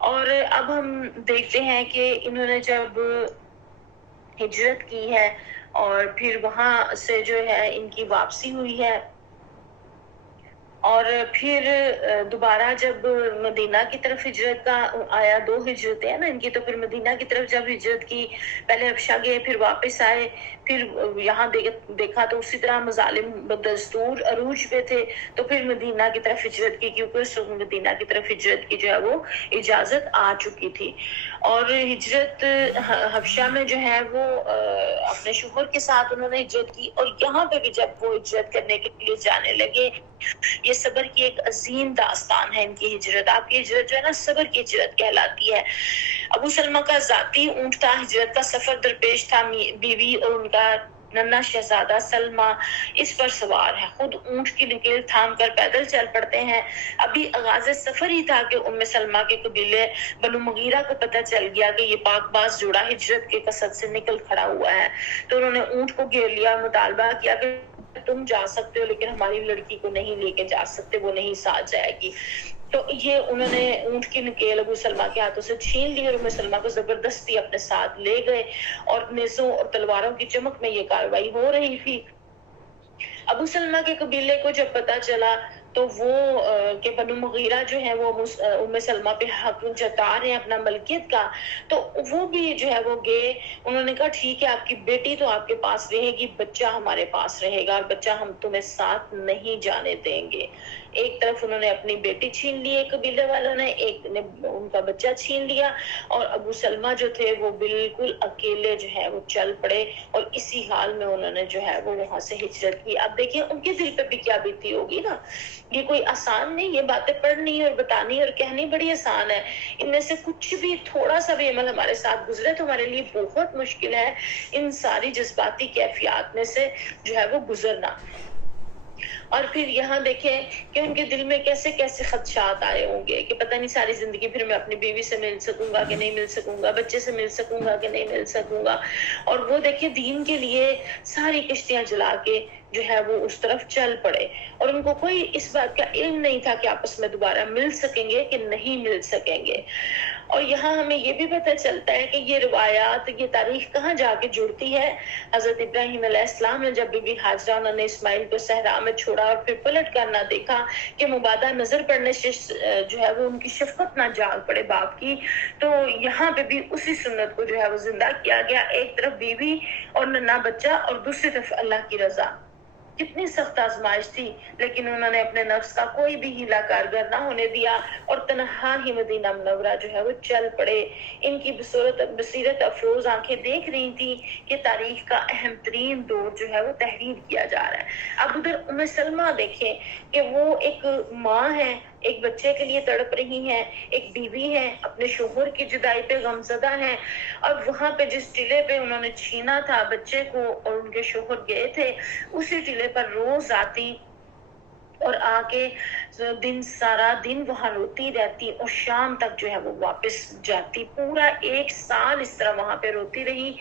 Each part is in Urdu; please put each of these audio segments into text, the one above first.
اور اب ہم دیکھتے ہیں کہ انہوں نے جب ہجرت کی ہے اور پھر وہاں سے جو ہے ان کی واپسی ہوئی ہے، اور پھر دوبارہ جب مدینہ کی طرف ہجرت کا آیا، 2 ہجرتیں ہیں نا ان کی، تو پھر مدینہ کی طرف جب ہجرت کی، پہلے حبشہ گئے پھر واپس آئے، پھر یہاں دیکھا تو اسی طرح مظالم بدستور عروج پہ تھے، تو پھر مدینہ کی طرف ہجرت کی، کیونکہ اس وقت مدینہ کی طرف ہجرت کی جو ہے وہ اجازت آ چکی تھی۔ اور ہجرت حبشہ میں جو ہے وہ اپنے شوہر کے ساتھ انہوں نے ہجرت کی، اور یہاں پہ بھی جب وہ ہجرت کرنے کے لیے جانے لگے، یہ صبر کی ایک عظیم داستان ہے ان کی ہجرت۔ آپ کی ہجرت جو ہے نا صبر کی ہجرت کہلاتی ہے۔ ابو سلمہ کا ذاتی اونٹ تھا، ہجرت کا سفر درپیش تھا، بیوی اور ان کا ننھا شہزادہ سلمہ اس پر سوار ہے، خود اونٹ کی نکیل تھام کر پیدل چل پڑتے ہیں۔ ابھی آغاز سفر ہی تھا کہ ام سلمہ کے قبیلے بنو مغیرہ کو پتہ چل گیا کہ یہ پاک باز جوڑا ہجرت کے قصد سے نکل کھڑا ہوا ہے، تو انہوں نے اونٹ کو گھیر لیا، مطالبہ کیا کہ تم جا سکتے ہو لیکن ہماری لڑکی کو نہیں لے کے جا سکتے، وہ نہیں ساتھ جائے گی۔ تو یہ انہوں نے اونٹ کی نکیل ابو سلمہ کے ہاتھوں سے چھین لی اور ام سلمہ کو زبردستی اپنے ساتھ لے گئے، اور نیزوں اور تلواروں کی چمک میں یہ کارروائی ہو رہی تھی۔ ابو سلمہ کے قبیلے کو جب پتہ چلا تو وہ کہ بنو مغیرہ جو ہے وہ ام سلمہ پہ حق جتا رہے ہیں اپنا ملکیت کا، تو وہ بھی جو ہے وہ گئے، انہوں نے کہا ٹھیک ہے آپ کی بیٹی تو آپ کے پاس رہے گی، بچہ ہمارے پاس رہے گا، اور بچہ ہم تمہیں ساتھ نہیں جانے دیں گے۔ ایک طرف انہوں نے اپنی بیٹی چھین لی قبیلے والوں نے، ایک نے ان کا بچہ چھین لیا، اور ابو سلمہ جو تھے وہ بالکل اکیلے جو ہے وہ چل پڑے، اور اسی حال میں انہوں نے جو ہے وہ وہاں سے ہجرت کی۔ اب دیکھیں ان کے دل پہ بھی کیا بیتی ہوگی نا، یہ کوئی آسان نہیں، یہ باتیں پڑھنی اور بتانی اور کہنی بڑی آسان ہے، ان میں سے کچھ بھی تھوڑا سا بھی عمل ہمارے ساتھ گزرے تو ہمارے لیے بہت مشکل ہے ان ساری جذباتی کیفیات میں سے جو ہے وہ گزرنا۔ اور پھر یہاں دیکھیں کہ ان کے دل میں کیسے کیسے خدشات آئے ہوں گے کہ پتہ نہیں ساری زندگی پھر میں اپنی بیوی سے مل سکوں گا کہ نہیں مل سکوں گا، بچے سے مل سکوں گا کہ نہیں مل سکوں گا، اور وہ دیکھیں دین کے لیے ساری کشتیاں جلا کے جو ہے وہ اس طرف چل پڑے، اور ان کو کوئی اس بات کا علم نہیں تھا کہ آپس میں دوبارہ مل سکیں گے کہ نہیں مل سکیں گے۔ اور یہاں ہمیں یہ بھی پتہ چلتا ہے کہ یہ روایات، یہ تاریخ کہاں جا کے جڑتی ہے۔ حضرت ابراہیم علیہ السلام نے جب بی بی ہاجرہ انہوں نے اسماعیل کو صحرا میں چھوڑا اور پھر پلٹ کر نہ دیکھا کہ مبادہ نظر پڑنے سے جو ہے وہ ان کی شفقت نہ جاگ پڑے باپ کی، تو یہاں پہ بھی اسی سنت کو جو ہے وہ زندہ کیا گیا، ایک طرف بیوی اور ننھا بچہ اور دوسری طرف اللہ کی رضا۔ کتنی سخت آزمائش تھی، لیکن انہوں نے اپنے نفس کا کوئی بھی ہیلا کارگر نہ ہونے دیا، اور تنہا ہی مدینہ منورہ جو ہے وہ چل پڑے۔ ان کی بصیرت افروز آنکھیں دیکھ رہی تھی کہ تاریخ کا اہم ترین دور جو ہے وہ تحریر کیا جا رہا ہے۔ اب ادھر ام سلمہ دیکھیں کہ وہ ایک ماں ہے، ایک بچے کے لیے تڑپ رہی ہیں، ایک بیوی ہے، اپنے شوہر کی جدائی پہ غمزدہ ہیں، اور وہاں پہ جس ٹلے پہ انہوں نے چھینا تھا بچے کو اور ان کے شوہر گئے تھے، اسی ٹلے پر روز آتی اور آ کے سارا دن وہاں روتی رہتی، اور شام تک جو ہے وہ واپس جاتی، پورا 1 سال اس طرح وہاں پہ روتی رہی،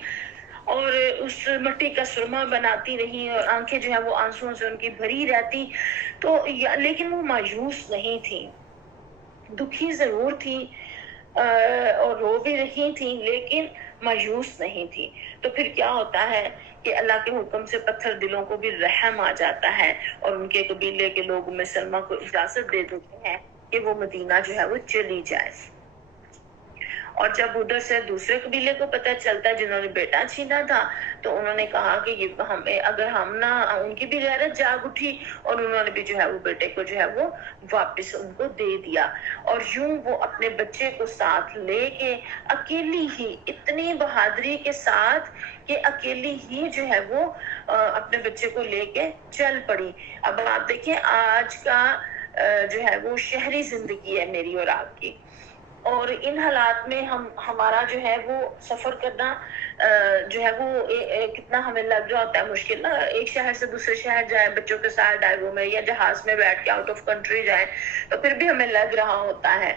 اور اس مٹی کا سرما بناتی رہی، اور آنکھیں جو ہے وہ آنسوؤں سے ان کی بھری رہتی، تو لیکن وہ مایوس نہیں تھی، دکھی ضرور تھی اور رو بھی رہی تھی، لیکن مایوس نہیں تھی۔ تو پھر کیا ہوتا ہے کہ اللہ کے حکم سے پتھر دلوں کو بھی رحم آ جاتا ہے، اور ان کے قبیلے کے لوگ ام سلمہ کو اجازت دے دیتے ہیں کہ وہ مدینہ جو ہے وہ چلی جائے۔ اور جب ادھر سے دوسرے قبیلے کو پتہ چلتا ہے جنہوں نے بیٹا چھینا تھا، تو انہوں نے کہا کہ یہ ہمیں اگر ہم نہ، ان کی بھی غیرت جاگ اٹھی، اور انہوں نے بھی جو ہے وہ بیٹے کو جو ہے وہ واپس ان کو دے دیا، اور یوں وہ اپنے بچے کو ساتھ لے کے اکیلی ہی، اتنی بہادری کے ساتھ کہ اکیلی ہی جو ہے وہ اپنے بچے کو لے کے چل پڑی۔ اب آپ دیکھیں آج کا جو ہے وہ شہری زندگی ہے میری اور آپ کی، اور ان حالات میں ہمارا جو ہے وہ سفر کرنا جو ہے وہ کتنا ہمیں لگ رہا ہوتا ہے مشکل نا، ایک شہر سے دوسرے شہر جائیں بچوں کے ساتھ ڈائیو میں یا جہاز میں بیٹھ کے آؤٹ آف کنٹری جائیں، تو پھر بھی ہمیں لگ رہا ہوتا ہے۔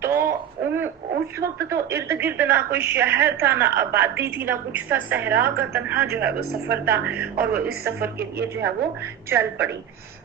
تو اس وقت تو ارد گرد نہ کوئی شہر تھا، نہ آبادی تھی، نہ کچھ تھا، صحرا کا تنہا جو ہے وہ سفر تھا، اور وہ اس سفر کے لیے جو ہے وہ چل پڑی۔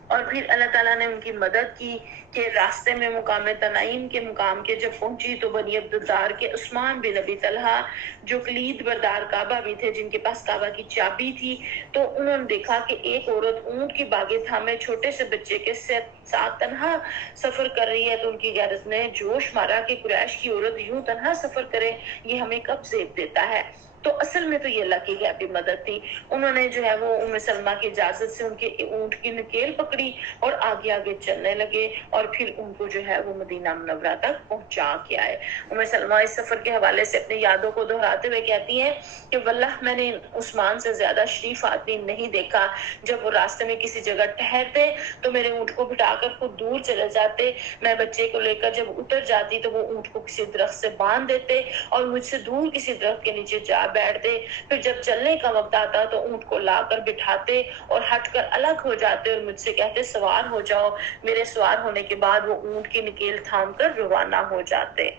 اور پھر اللہ تعالیٰ نے ان کی مدد کی کہ راستے میں مقام تنعیم کے مقام کے جب پہنچی تو بنی عبدالدار کے عثمان بن ابی طلحہ جو کلید بردار کعبہ بھی تھے، جن کے پاس کعبہ کی چابی تھی، تو انہوں نے دیکھا کہ ایک عورت اونٹ کی باگیں تھامے چھوٹے سے بچے کے ساتھ تنہا سفر کر رہی ہے، تو ان کی غیرت نے جوش مارا کہ قریش کی عورت یوں تنہا سفر کرے، یہ ہمیں کب زیب دیتا ہے؟ تو اصل میں تو یہ اللہ کی غیبی مدد تھی۔ انہوں نے جو ہے وہ ام سلمہ کی اجازت سے ان کے اونٹ کی نکیل پکڑی اور آگے آگے چلنے لگے، اور پھر ان کو جو ہے وہ مدینہ منورہ تک پہنچا کے آئے۔ ام سلمہ اس سفر کے حوالے سے اپنی یادوں کو دہراتے ہوئے کہتی ہیں کہ واللہ میں نے عثمان سے زیادہ شریف آدمی نہیں دیکھا، جب وہ راستے میں کسی جگہ ٹھہرتے تو میرے اونٹ کو بٹھا کر خود دور چلے جاتے، میں بچے کو لے کر جب اتر جاتی تو وہ اونٹ کو کسی درخت سے باندھ دیتے اور مجھ سے دور کسی درخت کے نیچے جا بیٹھتے، پھر جب چلنے کا وقت آتا تو اونٹ کو لا کر بٹھاتے اور ہٹ کر الگ ہو جاتے اور مجھ سے کہتے سوار ہو جاؤ۔ میرے سوار ہونے کے بعد وہ اونٹ کی نکیل تھام کر روانہ ہو جاتے۔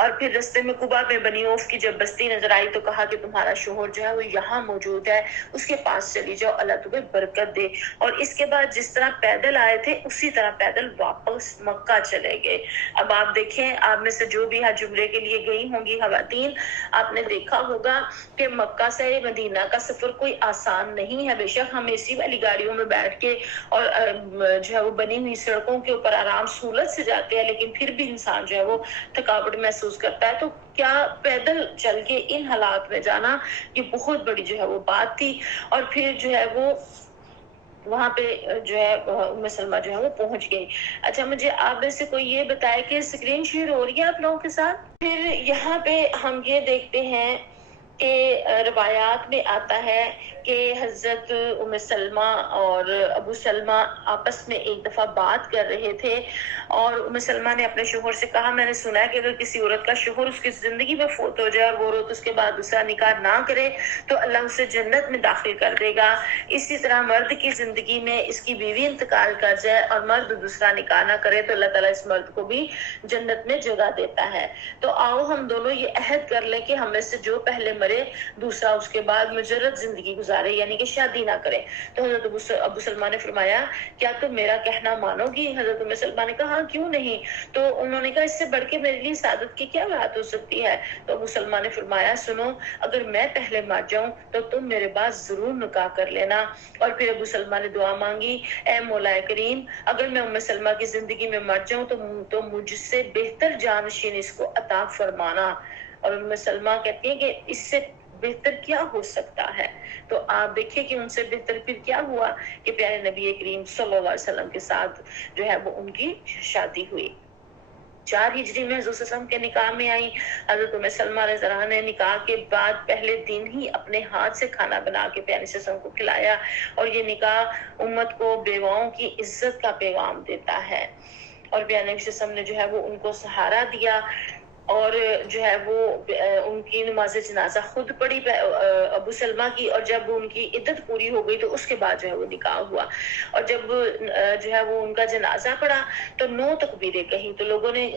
اور پھر رستے میں قبا میں بنی اوف کی جب بستی نظر آئی تو کہا کہ تمہارا شوہر جو ہے وہ یہاں موجود ہے، اس کے پاس چلی جاؤ، اللہ تمہیں برکت دے۔ اور اس کے بعد جس طرح پیدل آئے تھے اسی طرح پیدل واپس مکہ چلے گئے۔ اب آپ دیکھیں، آپ میں سے جو بھی حج عمرے کے لیے گئی ہوں گی خواتین، آپ نے دیکھا ہوگا کہ مکہ سے مدینہ کا سفر کوئی آسان نہیں ہے۔ بے شک ہم اسی والی گاڑیوں میں بیٹھ کے اور جو ہے وہ بنی ہوئی سڑکوں کے اوپر آرام سہولت سے جاتے ہیں، لیکن پھر بھی انسان جو ہے وہ تھکاوٹ محسوس کرتا ہے، تو کیا پیدل چل کے ان حالات میں جانا، یہ بہت بڑی جو ہے وہ بات تھی۔ اور پھر جو ہے وہ وہاں پہ جو ہے ام سلمہ جو ہے وہ پہنچ گئی۔ اچھا، مجھے آپ میں سے کوئی یہ بتائے کہ اسکرین شیئر ہو رہی ہے آپ لوگوں کے ساتھ؟ پھر یہاں پہ ہم یہ دیکھتے ہیں کہ روایات میں آتا ہے کہ حضرت ام سلمہ اور ابو سلمہ آپس میں ایک دفعہ بات کر رہے تھے، اور ام سلمہ نے اپنے شوہر سے کہا میں نے سنا ہے کہ اگر کسی عورت کا شوہر اس کی زندگی میں فوت ہو جائے اور وہ عورت اس کے بعد دوسرا نکاح نہ کرے تو اللہ اسے جنت میں داخل کر دے گا، اسی طرح مرد کی زندگی میں اس کی بیوی انتقال کر جائے اور مرد دوسرا نکاح نہ کرے تو اللہ تعالیٰ اس مرد کو بھی جنت میں جگہ دیتا ہے۔ تو آؤ ہم دونوں یہ عہد کر لیں کہ ہمیں سے جو پہلے مرے دوسرا اس کے بعد مجرد زندگی گزارے، یعنی کہ شادی نہ کرے۔ تو حضرت ابو سلمہ نے فرمایا کیا تم میرا کہنا مانو گی؟ حضرت ام سلمہ نے کہا کیوں نہیں؟ تو انہوں نے کہا اس سے بڑھ کے میرے لیے سعادت کی کیا بات ہو سکتی ہے؟ تو ابو سلمہ نے فرمایا سنو، اگر میں پہلے مر جاؤں تو تم میرے بعد ضرور نکاح کر لینا۔ اور پھر ابو سلمہ نے دعا مانگی، اے مولا کریم، اگر میں ام سلمہ کی زندگی میں مر جاؤں تو مجھ سے بہتر جانشین اس کو عطا فرمانا۔ اور ام سلمہ کہتی ہیں کہ اس سے بہتر کیا ہو سکتا ہے؟ تو آپ دیکھیں کہ ان سے بہتر پھر کیا ہوا کہ پیارے نبی کریم صلی اللہ علیہ وسلم کے ساتھ جو ہے وہ ان کی شادی ہوئی۔ 4 ہجری میں حضور صلی اللہ علیہ وسلم کے نکاح میں آئی۔ حضرت ام سلمہ رضی اللہ عنہا نے نکاح کے بعد پہلے دن ہی اپنے ہاتھ سے کھانا بنا کے پیارے صلی اللہ علیہ وسلم کو کھلایا، اور یہ نکاح امت کو بیواؤں کی عزت کا پیغام دیتا ہے۔ اور پیارے نبی صلی اللہ علیہ وسلم نے جو ہے وہ ان کو سہارا دیا، اور جو ہے وہ ان کی نماز جنازہ خود پڑھی ابو سلمہ کی، اور جب ان کی عدت پوری ہو گئی تو اس کے بعد جو ہے وہ نکاح ہوا۔ اور جب جو ہے وہ ان کا جنازہ پڑھا تو 9 تکبیریں کہیں، تو لوگوں نے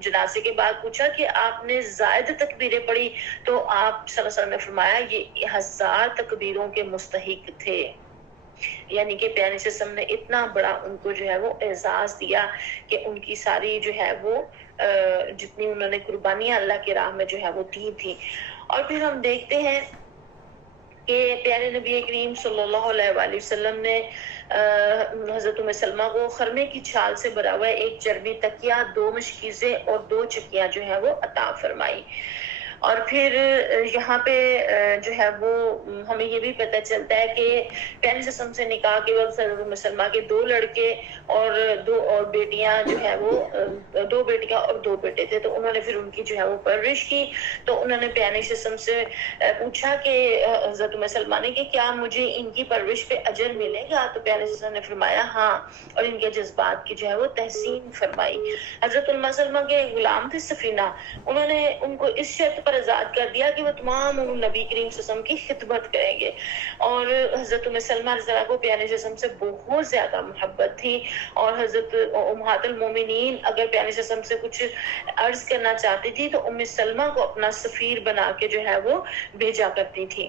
جنازے کے بعد پوچھا کہ آپ نے زائد تکبیریں پڑھی، تو آپ صلی اللہ علیہ وسلم نے فرمایا یہ 1000 تکبیروں کے مستحق تھے، یعنی کہ پیارے صلی اللہ علیہ وسلم نے اتنا بڑا ان کو جو ہے وہ اعزاز دیا کہ ان کی ساری جو ہے وہ جتنی انہوں نے قربانیاں اللہ کی راہ میں جو ہے وہ دی تھی۔ اور پھر ہم دیکھتے ہیں کہ پیارے نبی کریم صلی اللہ علیہ وآلہ وسلم نے حضرت ام سلمہ کو خرمے کی چھال سے بھرا ہوا ایک چربی تکیہ، 2 مشکیزیں اور 2 چکیاں جو ہے وہ عطا فرمائی۔ اور پھر یہاں پہ جو ہے وہ ہمیں یہ بھی پتہ چلتا ہے کہ پیارے وسلم سے نکاح کے وقت حضرت ام سلمہ کے 2 لڑکے اور 2 بیٹیاں جو ہے وہ 2 بیٹیاں اور 2 بیٹے تھے، تو انہوں نے پھر ان کی جو ہے وہ پرورش کی۔ تو انہوں نے پیارے وسلم سے پوچھا کہ حضرت ام سلمہ نے کہ کیا مجھے ان کی پرورش پہ اجر ملے گا؟ تو پیارے وسلم نے فرمایا ہاں، اور ان کے جذبات کی جو ہے وہ تحسین فرمائی۔ حضرت ام سلمہ کے غلام تھے سفینہ، انہوں نے ان کو اس شرط پر آزاد کر دیا کہ وہ تمام نبی کریم صلی اللہ علیہ وسلم کی خدمت کریں گے۔ اور حضرت ام سلمہ رضی اللہ عنہا کو پیارے وسلم سے بہت زیادہ محبت تھی، اور حضرت امہات المومنین اگر پیارے وسلم سے کچھ عرض کرنا چاہتی تھی تو ام سلمہ کو اپنا سفیر بنا کے جو ہے وہ بھیجا کرتی تھی۔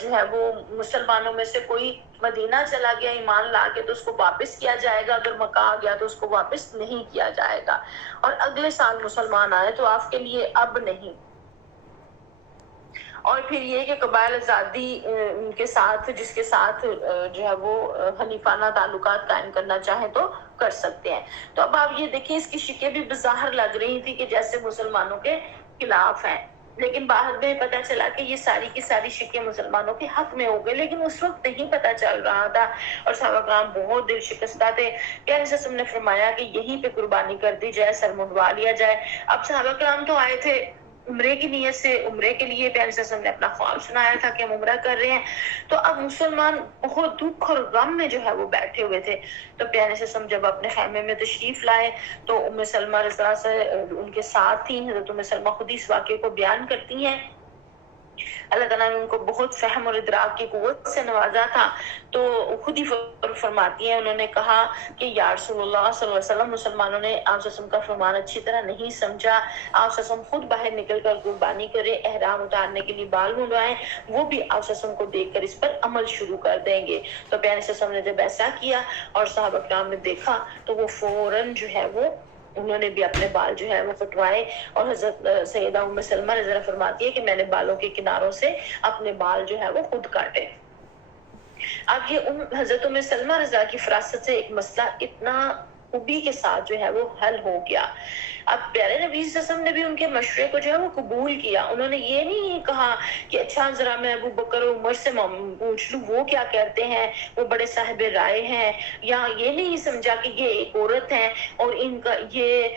جو ہے وہ مسلمانوں میں سے کوئی مدینہ چلا گیا ایمان لا کے تو اس کو واپس کیا جائے گا، اگر مکہ آ گیا تو اس کو واپس نہیں کیا جائے گا، اور اگلے سال مسلمان آئے تو آپ کے لیے اب نہیں۔ اور پھر یہ کہ قبائل آزادی کے ساتھ، جس کے ساتھ جو ہے وہ حنیفانہ تعلقات قائم کرنا چاہیں تو کر سکتے ہیں۔ تو اب آپ یہ دیکھیں اس کی شکیں بھی بظاہر لگ رہی تھی کہ جیسے مسلمانوں کے خلاف ہیں، لیکن بعد میں پتہ چلا کہ یہ ساری کی ساری شکیں مسلمانوں کے حق میں ہو گئے، لیکن اس وقت نہیں پتہ چل رہا تھا اور صحابہ کرام بہت دل شکستہ تھے۔ پیارے وسلم نے فرمایا کہ یہیں پہ قربانی کر دی جائے، سر منڈوا لیا جائے۔ اب صحابہ کرام تو آئے تھے عمرے کی نیت سے، عمرے کے لیے پیارے وسلم نے اپنا خواب سنایا تھا کہ ہم عمرہ کر رہے ہیں، تو اب مسلمان بہت دکھ اور غم میں جو ہے وہ بیٹھے ہوئے تھے۔ تو پیارے وسلم جب اپنے خیمے میں تشریف لائے تو ام سلمہ رضی اللہ عنہا ان کے ساتھ تھیں۔ حضرت ام سلمہ خود اس واقعے کو بیان کرتی ہیں۔ اللہ تعالیٰ نے ان کو بہت فہم اور ادراک کی قوت سے نوازا تھا، تو خود ہی فرماتی ہیں، انہوں نے کہا کہ یا رسول اللہ صلی اللہ علیہ وسلم، مسلمانوں نے آپ صلی اللہ علیہ وسلم کا فرمان اچھی طرح نہیں سمجھا، آپ صلی اللہ علیہ وسلم خود باہر نکل کر قربانی کرے، احرام اتارنے کے لیے بال منڈوائیں، وہ بھی آپ صلی اللہ علیہ وسلم کو دیکھ کر اس پر عمل شروع کر دیں گے۔ تو پیارے صلی اللہ علیہ وسلم نے جب ایسا کیا اور صحابہ کرام نے دیکھا تو وہ فوراً جو ہے وہ انہوں نے بھی اپنے بال جو ہے وہ کٹوائے، اور حضرت سیدہ ام سلمہ رضی اللہ عنہا فرماتی ہے کہ میں نے بالوں کے کناروں سے اپنے بال جو ہے وہ خود کاٹے۔ اب یہ حضرت ام سلمہ رضی اللہ عنہا کی فراست سے ایک مسئلہ اتنا خوبی کے ساتھ جو ہے وہ حل ہو گیا۔ اب پیارے نبی صلی اللہ علیہ وسلم نے بھی ان کے مشورے کو جو ہے وہ قبول کیا، انہوں نے یہ نہیں کہا کہ اچھا ذرا میں ابو بکر و عمر سے پوچھ لوں وہ کیا کہتے ہیں، وہ بڑے صاحب رائے ہیں، یا یہ نہیں سمجھا کہ یہ ایک عورت ہے اور ان کا یہ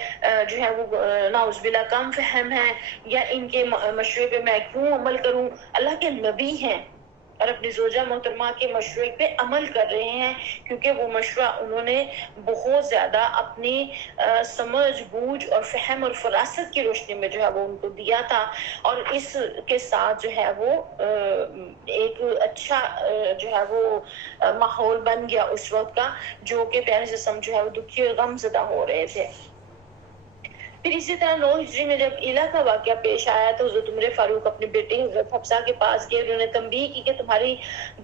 جو ہے وہ نعوذ باللہ کم فہم ہے، یا ان کے مشورے پہ میں کیوں عمل کروں۔ اللہ کے نبی ہیں اور اپنی زوجہ محترمہ کے مشورے پہ عمل کر رہے ہیں، کیونکہ وہ مشورہ انہوں نے بہت زیادہ اپنی سمجھ بوجھ اور فہم اور فراست کی روشنی میں جو ہے وہ ان کو دیا تھا، اور اس کے ساتھ جو ہے وہ ایک اچھا جو ہے وہ ماحول بن گیا اس وقت کا، جو کہ پیارے سے سمجھ جو ہے وہ دکھی اور غم زدہ ہو رہے تھے۔ پھر اسی طرح 9 ہجری میں جب ایلا کا واقعہ پیش آیا تو حضرت عمر فاروق اپنے بیٹے حضرت حفصہ کے پاس گئے، انہوں نے تنبیہ کی کہ تمہاری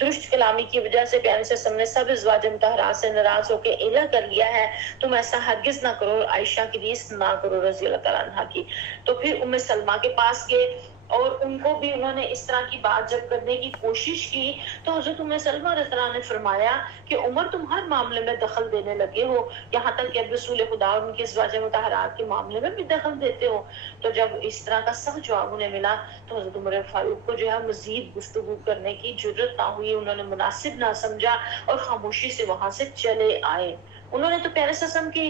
درست کلامی کی وجہ سے پیارے سے سب نے سب ازواج مطہرات سے ناراض ہو کے ایلا کر لیا ہے، تم ایسا ہرگز نہ کرو، عائشہ کی ریس نہ کرو رضی اللہ تعالیٰ عنہ کی۔ تو پھر ام سلمہ کے پاس گئے اور ان کو بھی انہوں نے اس طرح کی بات جب کرنے کی کوشش کی تو حضرت ام سلمہ رضی اللہ عنہا نے فرمایا کہ عمر تم ہر معاملے میں دخل دینے لگے ہو، یہاں تک کہ اب رسول خدا اور ان کے ازواج مطہرات کے معاملے میں بھی دخل دیتے ہو۔ تو جب اس طرح کا سخت جواب انہیں ملا تو حضرت عمر فاروق کو جو ہے مزید گفتگو کرنے کی جرت نہ ہوئی، انہوں نے مناسب نہ سمجھا اور خاموشی سے وہاں سے چلے آئے۔ انہوں نے تو پیارے قسم کی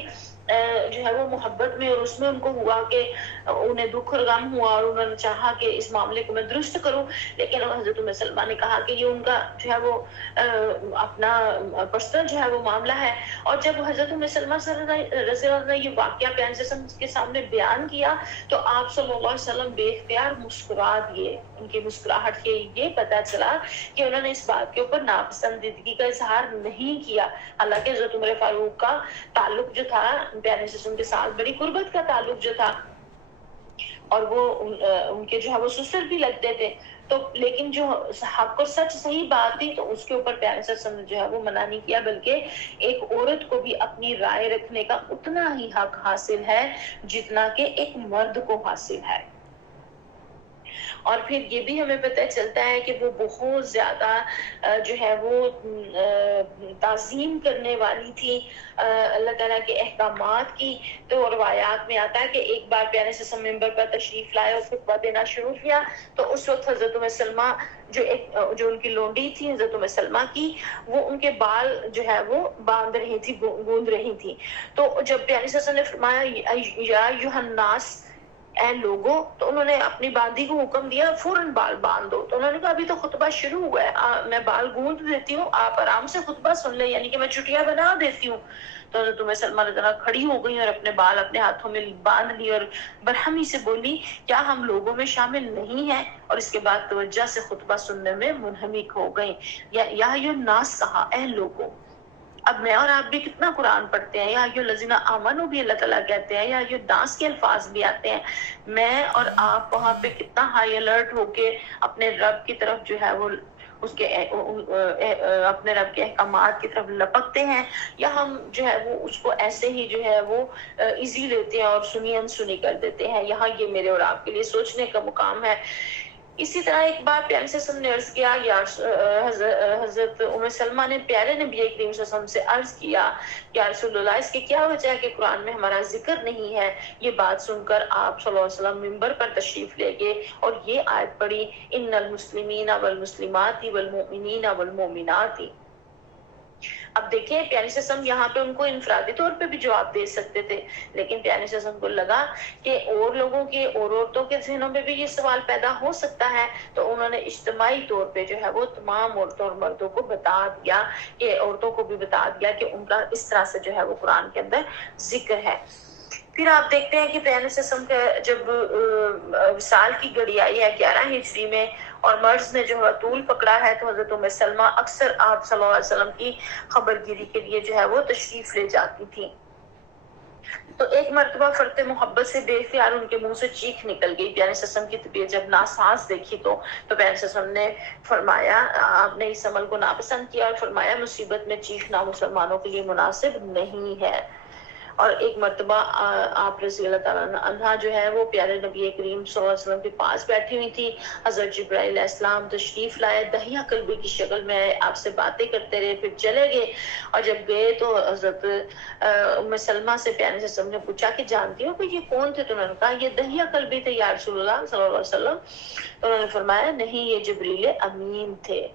جو ہے وہ محبت میں اور اس میں ان کو ہوا کہ انہیں دکھ اور غم ہوا اور انہوں نے چاہا کہ اس معاملے کو میں درست کروں، لیکن حضرت ام سلمہ نے کہا کہ یہ ان کا جو ہے وہ اپنا پرسنل جو ہے وہ معاملہ ہے۔ اور جب حضرت ام سلمہ رضی اللہ عنہا نے یہ واقعہ پیارے قسم کے سامنے بیان کیا تو آپ صلی اللہ علیہ وسلم بے اختیار مسکرا دیے، ان کی مسکراہٹ سے یہ پتہ چلا کہ انہوں نے اس بات کے اوپر ناپسندیدگی کا اظہار نہیں کیا۔ حالانکہ حضرت عمر فاروق کا تعلق جو تھا پیارے قسم کے ساتھ بڑی قربت کا تعلق جو تھا، اور وہ ان کے جو ہے وہ سسر بھی لگتے تھے، تو لیکن جو حق اور سچ صحیح بات تھی تو اس کے اوپر پیارے قسم نے جو ہے وہ منع نہیں کیا، بلکہ ایک عورت کو بھی اپنی رائے رکھنے کا اتنا ہی حق حاصل ہے جتنا کہ ایک مرد کو حاصل ہے۔ اور پھر یہ بھی ہمیں پتہ چلتا ہے کہ وہ بہت زیادہ جو ہے وہ تعظیم کرنے والی تھی اللہ تعالیٰ کے احکامات کی۔ تو روایات میں آتا ہے کہ ایک بار پیارے سے ممبر پر تشریف لائے اور خطبہ دینا شروع کیا تو اس وقت حضرت ام سلمہ جو ان کی لونڈی تھی حضرت ام سلمہ کی، وہ ان کے بال جو ہے وہ باندھ رہی تھی، گوند رہی تھی۔ تو جب پیارے سے نے فرمایا یا ایھا الناس، اے لوگوں، تو انہوں نے اپنی باندھی کو حکم دیا فوراً بال باندھ دو۔ تو انہوں نے کہا ابھی تو خطبہ شروع ہوا ہے، میں بال گوند دیتی ہوں، آپ آرام سے خطبہ سن لیں، یعنی کہ میں چھٹیاں بنا دیتی ہوں۔ تو حضرت ام سلمہ رضی اللہ عنہا کھڑی ہو گئی اور اپنے بال اپنے ہاتھوں میں باندھ لی اور برہمی سے بولی کیا ہم لوگوں میں شامل نہیں ہیں، اور اس کے بعد توجہ سے خطبہ سننے میں منہمک ہو گئی۔ یا الناس کہا، اے لوگوں۔ اب میں اور آپ بھی کتنا قرآن پڑھتے ہیں، یا ایھا الذین آمنوا بھی اللہ تعالیٰ کہتے ہیں، یا یہ داس کے الفاظ بھی آتے ہیں. میں اور آپ وہاں پہ کتنا ہائی الرٹ ہو کے اپنے رب کی طرف جو ہے وہ اس کے اپنے رب کے احکامات کی طرف لپکتے ہیں، یا ہم جو ہے وہ اس کو ایسے ہی جو ہے وہ ایزی لیتے ہیں اور سنی انسنی کر دیتے ہیں. یہاں یہ میرے اور آپ کے لیے سوچنے کا مقام ہے. اسی طرح ایک بار پیارے نبی صلی اللہ علیہ وسلم نے عرض کیا، حضرت ام سلمہ نے پیارے نبی کریم صلی اللہ علیہ وسلم سے عرض کیا، یا رسول اللہ اس کی کیا وجہ ہے کہ قرآن میں ہمارا ذکر نہیں ہے؟ یہ بات سن کر آپ صلی اللہ علیہ وسلم منبر پر تشریف لے گئے اور یہ آیت پڑھی، ان المسلمین والمسلمات والمؤمنین والمؤمنات. اب دیکھیں پیارے سسم یہاں پہ ان کو انفرادی طور پہ بھی جواب دے سکتے تھے، لیکن پیارے سسم کو لگا کہ اور لوگوں کے اور عورتوں کے ذہنوں میں بھی یہ سوال پیدا ہو سکتا ہے، تو انہوں نے اجتماعی طور پہ جو ہے وہ تمام عورتوں اور مردوں کو بتا دیا، کہ عورتوں کو بھی بتا دیا کہ ان کا اس طرح سے جو ہے وہ قرآن کے اندر ذکر ہے. پھر آپ دیکھتے ہیں کہ پیارے سسم کا جب وصال کی گھڑی آئی ہے 11 ہجری میں اور مرض نے جو ہے طول پکڑا ہے، تو حضرت ام سلمہ اکثر آپ صلی اللہ علیہ وسلم کی خبر گیری کے لیے جو ہے وہ تشریف لے جاتی تھی. تو ایک مرتبہ فرط محبت سے بے اختیار ان کے منہ سے چیخ نکل گئی. پیارے سسم کی طبیعت جب ناساز دیکھی تو پیارے سسم نے فرمایا، آپ نے اس عمل کو ناپسند کیا اور فرمایا مصیبت میں چیخنا مسلمانوں کے لیے مناسب نہیں ہے. اور ایک مرتبہ آپ رضی اللہ تعالیٰ عنہ جو ہے وہ پیارے نبی کریم صلی اللہ علیہ وسلم کے پاس بیٹھی ہوئی تھی. حضرت جبرائیل علیہ السلام تشریف لائے دہیا قلبی کی شکل میں، آپ سے باتیں کرتے رہے، پھر چلے گئے. اور جب گئے تو حضرت ام سلمہ سے پیارے سسم نے پوچھا کہ جانتی ہو کہ یہ کون تھے؟ تو انہوں نے کہا یہ دہیا قلبی تھے یا رسول اللہ صلی اللہ علیہ وسلم. تو انہوں نے فرمایا نہیں، یہ جبریل امین تھے.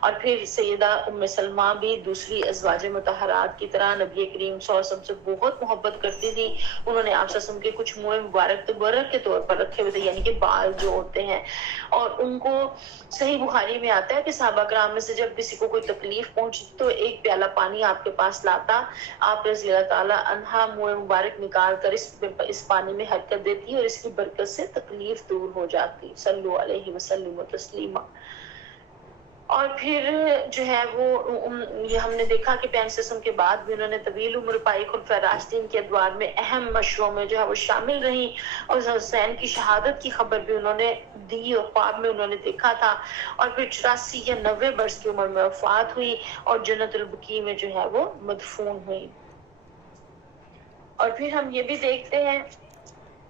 اور پھر سیدہ ام سلمہ بھی دوسری ازواج مطہرات کی طرح نبی کریم صلی اللہ علیہ وسلم سے بہت محبت کرتی تھی. انہوں نے آپ صلی اللہ علیہ وسلم کے کچھ منہ مبارک تبرک کے طور پر رکھے ہوئے تھے، یعنی کہ بال جو ہوتے ہیں. اور ان کو صحیح بخاری میں آتا ہے کہ صحابہ کرام میں سے جب کسی کو کوئی تکلیف پہنچی تو ایک پیالہ پانی آپ کے پاس لاتا، آپ رضی اللہ تعالی عنہا منہ مبارک نکال کر اس پانی میں حرکت دیتی اور اس کی برکت سے تکلیف دور ہو جاتی. صلو علیہ وسلم تسلیما. اور پھر جو ہے وہ یہ ہم نے دیکھا کہ پیارے سسم کے بعد بھی انہوں نے طویل عمر پائی. خلفائے راشدین کے ادوار میں اہم مشوروں میں جو ہے وہ شامل رہیں، اور حسین کی شہادت کی خبر بھی انہوں نے دی اور خواب میں انہوں نے دیکھا تھا. اور پھر 84 یا 90 برس کی عمر میں وفات ہوئی اور جنت البقیع میں جو ہے وہ مدفون ہوئی. اور پھر ہم یہ بھی دیکھتے ہیں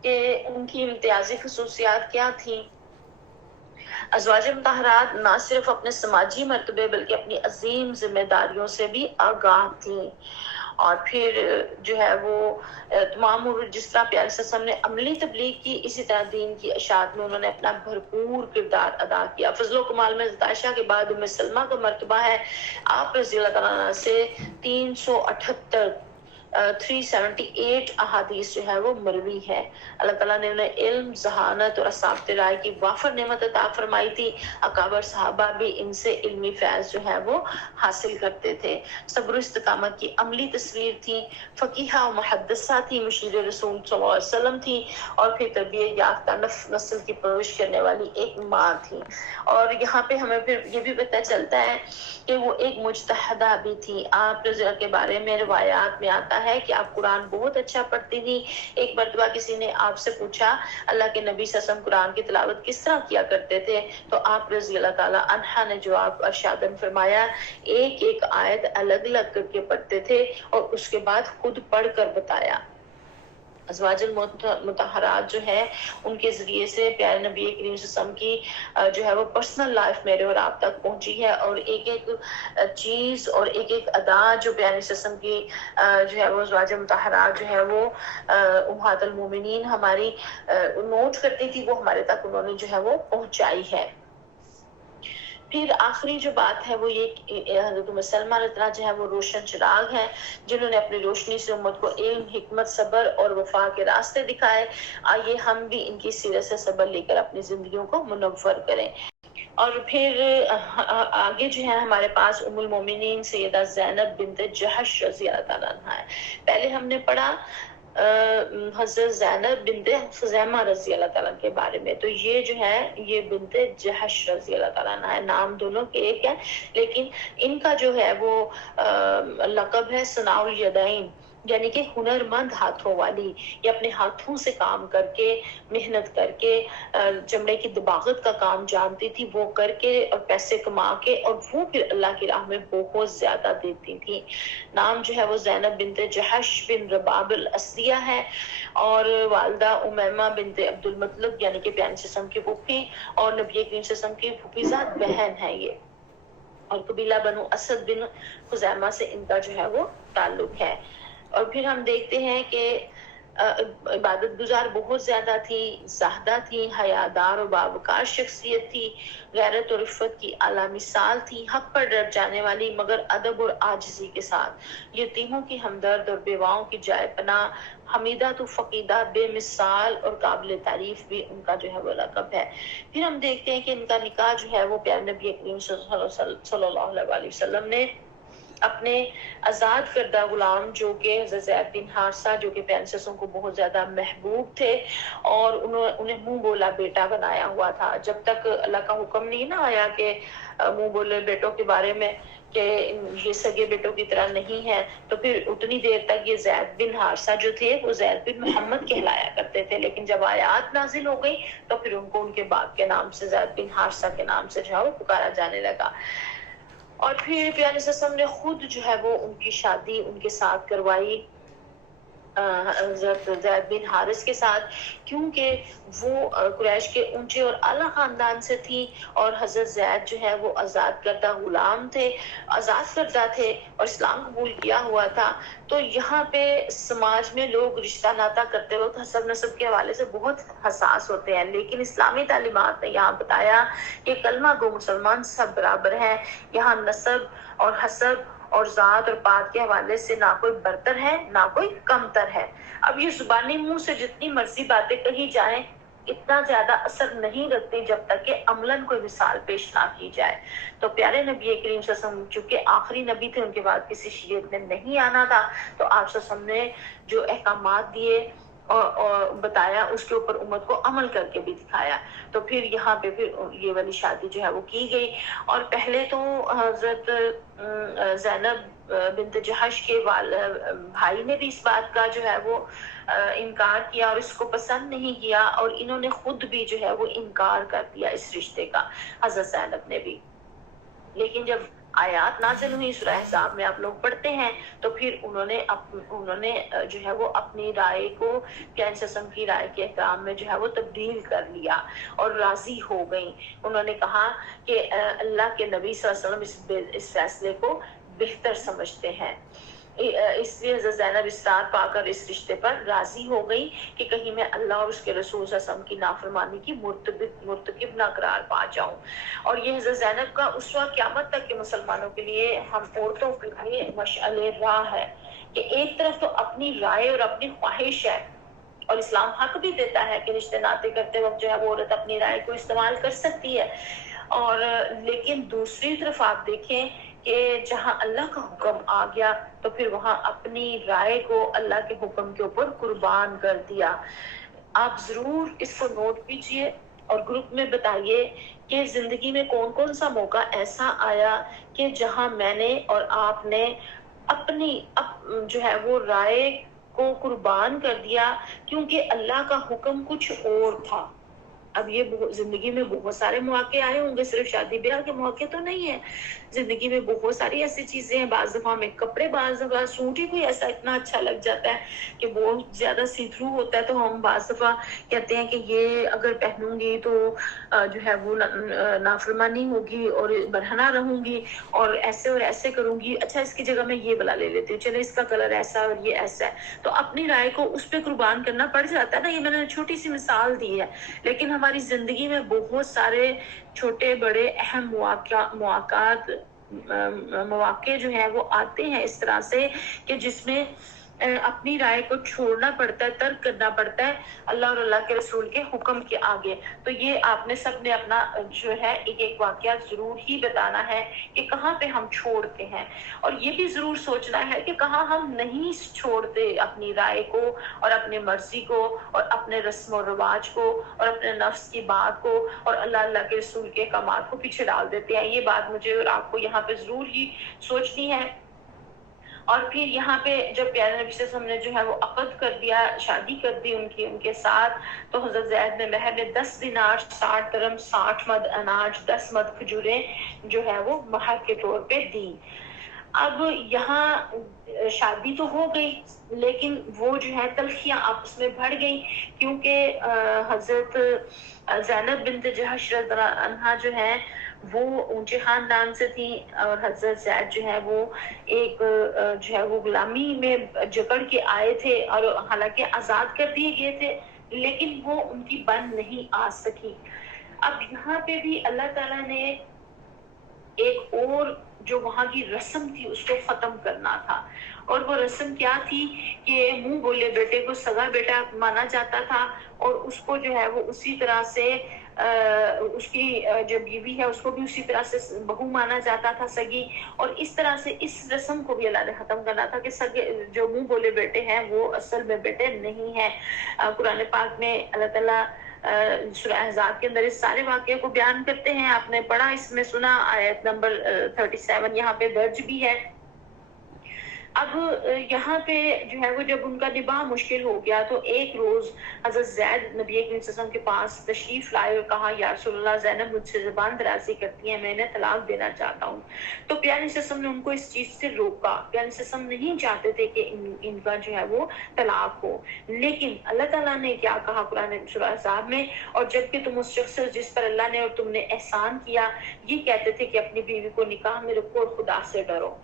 کہ ان کی امتیازی خصوصیات کیا تھیں. ازواج مطہرات نہ صرف اپنے سماجی مرتبے بلکہ اپنی عظیم ذمہ داریوں سے بھی آگاہ تھیں. اور پھر جو ہے وہ تمام جس طرح پیارے سسم نے عملی تبلیغ کی، اسی طرح دین کی اشاعت میں انہوں نے اپنا بھرپور کردار ادا کیا. فضل و کمال میں عائشہ کے بعد ام سلمہ کا مرتبہ ہے. آپ رضی اللہ تعالیٰ عنہ سے 378 احادیث جو ہے وہ مروی ہے. اللہ تعالیٰ نے انہیں علم، ذہانت اور اصابت رائے کی وافر نعمت عطا فرمائی تھی. اکابر صحابہ بھی ان سے علمی فیض جو ہے وہ حاصل کرتے تھے. صبر و استقامت کی عملی تصویر تھی. فقیہہ و محدثہ تھی، مشیر رسول صلی اللہ علیہ وسلم تھی. اور پھر تربیت یافتہ نسل کی پرورش کرنے والی ایک ماں تھی. اور یہاں پہ ہمیں پھر یہ بھی پتہ چلتا ہے کہ وہ ایک مجتہدہ بھی تھی. آپ رضا کے بارے میں روایات میں آتا ہے کہ آپ قرآن بہت اچھا پڑھتی تھی. ایک مرتبہ کسی نے آپ سے پوچھا اللہ کے نبی صلی اللہ علیہ وسلم قرآن کی تلاوت کس طرح کیا کرتے تھے؟ تو آپ رضی اللہ تعالی عنہا نے جواب ارشاداً فرمایا ایک ایک آیت الگ الگ کر کے پڑھتے تھے اور اس کے بعد خود پڑھ کر بتایا. ازواج المطہرات جو ہے ان کے ذریعے سے پیارے نبی کریم صلی اللہ علیہ وسلم کی جو ہے وہ پرسنل لائف میرے اور آپ تک پہنچی ہے. اور ایک ایک چیز اور ایک ایک ادا جو پیارے صلی اللہ علیہ وسلم کی جو ہے وہ ازواج مطہرات جو ہے وہ امہات المومنین ہماری نوٹ کرتی تھی، وہ ہمارے تک انہوں نے جو ہے وہ پہنچائی ہے. پھر آخری جو بات ہے وہ یہ حضرت ام سلمہ رضی اللہ جو ہے وہ روشن چراغ ہیں جنہوں نے اپنی روشنی سے امت کو علم، حکمت، صبر اور وفا کے راستے دکھائے. آئیے ہم بھی ان کی سیرت سے صبر لے کر اپنی زندگیوں کو منور کریں. اور پھر آگے جو ہے ہمارے پاس ام المومنین سیدہ زینب بنت جہش رضی اللہ تعالیٰ عنہا ہے. پہلے ہم نے پڑھا حضرت زینب بنت خزیمہ رضی اللہ تعالیٰ کے بارے میں. تو یہ جو ہے یہ بنت جحش رضی اللہ تعالیٰ عنہ ہے. نام دونوں کے ایک ہے لیکن ان کا جو ہے وہ لقب ہے صناع الیدین، یعنی کہ ہنرمند ہاتھوں والی. یہ اپنے ہاتھوں سے کام کر کے، محنت کر کے، چمڑے کی دباغت کا کام جانتی تھی، وہ کر کے اور پیسے کما کے اور وہ پھر اللہ کی راہ میں بہت زیادہ دیتی تھی. نام جو ہے وہ زینب بنت جحش بن رباب الاسدیہ ہے اور والدہ امیمہ بنت عبد المطلب یعنی کہ پیارے سسم کی پھوپھی اور نبی کریم صلی اللہ علیہ وسلم کی پھوپھی زاد بہن ہے یہ. اور قبیلہ بنو اسد بن خزیمہ سے ان کا جو ہے وہ تعلق ہے. اور پھر ہم دیکھتے ہیں کہ عبادت گزار بہت زیادہ تھی، زاہدہ تھی، حیادار اور باوقار شخصیت تھی، غیرت اور عفت کی اعلیٰ مثال تھی، حق پر ڈٹ جانے والی مگر ادب اور عاجزی کے ساتھ، یتیموں کی ہمدرد اور بیواؤں کی جائے پناہ، حمیدہ تو فقیدہ، بے مثال اور قابل تعریف بھی ان کا جو ہے وہ لقب ہے. پھر ہم دیکھتے ہیں کہ ان کا نکاح جو ہے وہ پیارے نبی کریم صلی اللہ علیہ وسلم نے اپنے آزاد کردہ غلام جو کہ حضرت زید بن حارثہ جو کہ پیانسسوں کو بہت زیادہ محبوب تھے اور انہیں منہ بولا بیٹا بنایا ہوا تھا. جب تک اللہ کا حکم نہیں نہ آیا کہ منہ بولے بیٹوں کے بارے میں کہ یہ سگے بیٹوں کی طرح نہیں ہے، تو پھر اتنی دیر تک یہ زید بن حارثہ جو تھے وہ زید بن محمد کہلایا کرتے تھے. لیکن جب آیات نازل ہو گئی تو پھر ان کو ان کے باپ کے نام سے زید بن حارثہ کے نام سے جو ہے وہ پکارا جانے لگا. اور پھر پیارے وسلم نے خود جو ہے وہ ان کی شادی ان کے ساتھ کروائی حضرت زید بن حارث کے ساتھ، کیونکہ وہ قریش کے اونچے اور اعلیٰ خاندان سے تھی اور حضرت زید جو ہے وہ آزاد کردہ غلام تھے، آزاد کردہ تھے اور اسلام قبول کیا ہوا تھا. تو یہاں پہ سماج میں لوگ رشتہ ناتا کرتے وقت حسب نسب کے حوالے سے بہت حساس ہوتے ہیں، لیکن اسلامی تعلیمات نے یہاں بتایا کہ کلمہ گو مسلمان سب برابر ہیں. یہاں نسب اور حسب اور ذات اور پات کے حوالے سے نہ کوئی برتر ہے نہ کوئی کمتر ہے. اب یہ زبانی منہ سے جتنی مرضی باتیں کہی جائیں اتنا زیادہ اثر نہیں رکھتی جب تک کہ عملاً کوئی مثال پیش نہ کی جائے. تو پیارے نبی کریم صلی اللہ علیہ وسلم چونکہ آخری نبی تھے، ان کے بعد کسی شریعت میں نہیں آنا تھا، تو آپ صلی اللہ علیہ وسلم نے جو احکامات دیے اور بتایا اس کے اوپر امت کو عمل کر کے بھی دکھایا. تو پھر یہاں پہ پھر یہ والی شادی جو ہے وہ کی گئی. اور پہلے تو حضرت زینب بنت جحش کے بھائی نے بھی اس بات کا جو ہے وہ انکار کیا اور اس کو پسند نہیں کیا اور انہوں نے خود بھی جو ہے وہ انکار کر دیا اس رشتے کا، حضرت زینب نے بھی. لیکن جب آیات نازل ہوئی سورہ احزاب میں آپ لوگ پڑھتے ہیں تو پھر انہوں نے جو ہے وہ اپنی رائے کو پیارے وسلم کی رائے کے احکام میں جو ہے وہ تبدیل کر لیا اور راضی ہو گئیں. انہوں نے کہا کہ اللہ کے نبی صلی اللہ علیہ وسلم اس فیصلے کو بہتر سمجھتے ہیں. اس لیے حضرت زینب اسرار پا کر اس رشتے پر راضی ہو گئی کہ کہیں میں اللہ اور اس کے رسول صلی اللہ علیہ وسلم کی نافرمانی کی مرتکب نہ قرار پا جاؤں. اور یہ حضرت زینب کا اسوہ قیامت تک کے مسلمانوں کے لیے، ہم عورتوں کے لیے مشعل راہ ہے کہ ایک طرف تو اپنی رائے اور اپنی خواہش ہے اور اسلام حق بھی دیتا ہے کہ رشتے ناطے کرتے وقت جو ہے وہ عورت اپنی رائے کو استعمال کر سکتی ہے. اور لیکن دوسری طرف آپ دیکھیں کہ جہاں اللہ کا حکم آ گیا تو پھر وہاں اپنی رائے کو اللہ کے حکم کے اوپر قربان کر دیا. آپ ضرور اس کو نوٹ کیجئے اور گروپ میں بتائیے کہ زندگی میں کون کون سا موقع ایسا آیا کہ جہاں میں نے اور آپ نے اپنی جو ہے وہ رائے کو قربان کر دیا کیونکہ اللہ کا حکم کچھ اور تھا. اب یہ زندگی میں بہت سارے مواقع آئے ہوں گے، صرف شادی بیاہ کے موقع تو نہیں ہے. زندگی میں بہت ساری ایسی چیزیں ہیں، بعض دفعہ ہمیں کپڑے، بعض دفعہ سوٹ ہی کوئی ایسا اتنا اچھا لگ جاتا ہے کہ بہت زیادہ سی تھرو ہوتا ہے، تو ہم بعض دفعہ کہتے ہیں کہ یہ اگر پہنوں گی تو جو ہے وہ نافرمانی ہوگی اور برہنہ رہوں گی اور ایسے کروں گی، اچھا اس کی جگہ میں یہ والا لے لیتی ہوں، چلے اس کا کلر ایسا اور یہ ایسا ہے. تو اپنی رائے کو اس پہ قربان کرنا پڑ جاتا ہے نا. یہ میں نے چھوٹی سی مثال دی ہے، لیکن ہماری زندگی میں بہت سارے چھوٹے بڑے اہم مواقع جو ہیں وہ آتے ہیں اس طرح سے کہ جس میں اپنی رائے کو چھوڑنا پڑتا ہے، ترک کرنا پڑتا ہے اللہ اور اللہ کے رسول کے حکم کے آگے۔ تو یہ آپ نے سب نے اپنا جو ہے ایک ایک واقعہ ضرور ہی بتانا ہے کہ کہاں پہ ہم چھوڑتے ہیں، اور یہ بھی ضرور سوچنا ہے کہ کہاں ہم نہیں چھوڑتے اپنی رائے کو اور اپنی مرضی کو اور اپنے رسم و رواج کو اور اپنے نفس کی بات کو اور اللہ کے رسول کے احکامات کو پیچھے ڈال دیتے ہیں۔ یہ بات مجھے اور آپ کو یہاں پہ ضرور ہی سوچنی ہے۔ اور پھر یہاں پہ جب پیارے نبی صلی اللہ علیہ وسلم نے جو ہے وہ عقد کر دیا، شادی کر دی ان کے ساتھ، تو حضرت زید نے مہر نے 10 دینار، 60 درہم، 60 مد اناج، 10 مد کھجوریں جو ہے وہ مہر کے طور پہ دی۔ اب یہاں شادی تو ہو گئی، لیکن وہ جو ہے تلخیاں آپس میں بڑھ گئی، کیونکہ حضرت زینب بنت جہش رضی اللہ عنہا جو ہے وہ اونچے خاندان سے تھی، اور حضرت زید جو ہے وہ ایک جو ہے وہ غلامی میں جکڑ کے آئے تھے، اور حالانکہ آزاد کر دیے گئے تھے، لیکن وہ ان کی بن نہیں آ سکی۔ اب یہاں پہ بھی اللہ تعالیٰ نے ایک اور جو وہاں کی رسم تھی اس کو ختم کرنا تھا، اور وہ رسم کیا تھی کہ منہ بولے بیٹے کو سگا بیٹا مانا جاتا تھا، اور اس کو جو ہے وہ اسی طرح سے اس کی جو بیوی ہے اس کو بھی اسی طرح سے بہو مانا جاتا تھا سگی، اور اس طرح سے اس رسم کو بھی اللہ نے ختم کرنا تھا کہ سگے جو منہ بولے بیٹے ہیں وہ اصل میں بیٹے نہیں ہیں۔ قرآن پاک میں اللہ تعالیٰ سورہ احزاب کے اندر اس سارے واقعے کو بیان کرتے ہیں، آپ نے پڑھا، اس میں سنا، آیت نمبر 37 یہاں پہ درج بھی ہے۔ اب یہاں پہ جو ہے وہ جب ان کا نباہ مشکل ہو گیا تو ایک روز حضرت زید نبی کریم صلی اللہ علیہ وسلم کے پاس تشریف لائے اور کہا یا رسول اللہ زینب مجھ سے زبان درازی کرتی ہیں، میں انہیں طلاق دینا چاہتا ہوں۔ تو پیارے صلی اللہ علیہ وسلم نے ان کو اس چیز سے روکا۔ پیارے صلی اللہ علیہ وسلم نہیں چاہتے تھے کہ ان کا جو ہے وہ طلاق ہو، لیکن اللہ تعالیٰ نے کیا کہا قرآن سورہ احزاب میں، اور جبکہ تم اس شخص جس پر اللہ نے اور تم نے احسان کیا یہ کہتے تھے کہ اپنی بیوی کو نکاح میں رکھو اور خدا سے ڈرو۔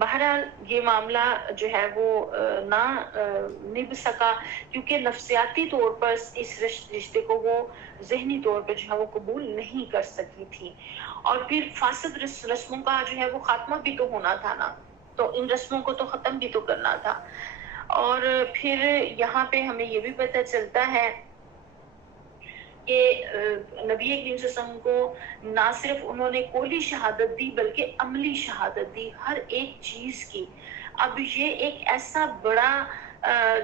بہرحال یہ معاملہ جو ہے وہ نہ نبھ سکا، کیونکہ نفسیاتی طور پر اس رشتے کو وہ ذہنی طور پر جو ہے وہ قبول نہیں کر سکی تھی، اور پھر فاسد رسموں کا جو ہے وہ خاتمہ بھی تو ہونا تھا نا، تو ان رسموں کو تو ختم بھی تو کرنا تھا۔ اور پھر یہاں پہ ہمیں یہ بھی پتہ چلتا ہے کہ نبی کریم صلی اللہ علیہ وسلم کو نہ صرف انہوں نے قولی شہادت دی بلکہ عملی شہادت دی ہر ایک چیز کی۔ اب یہ ایک ایسا بڑا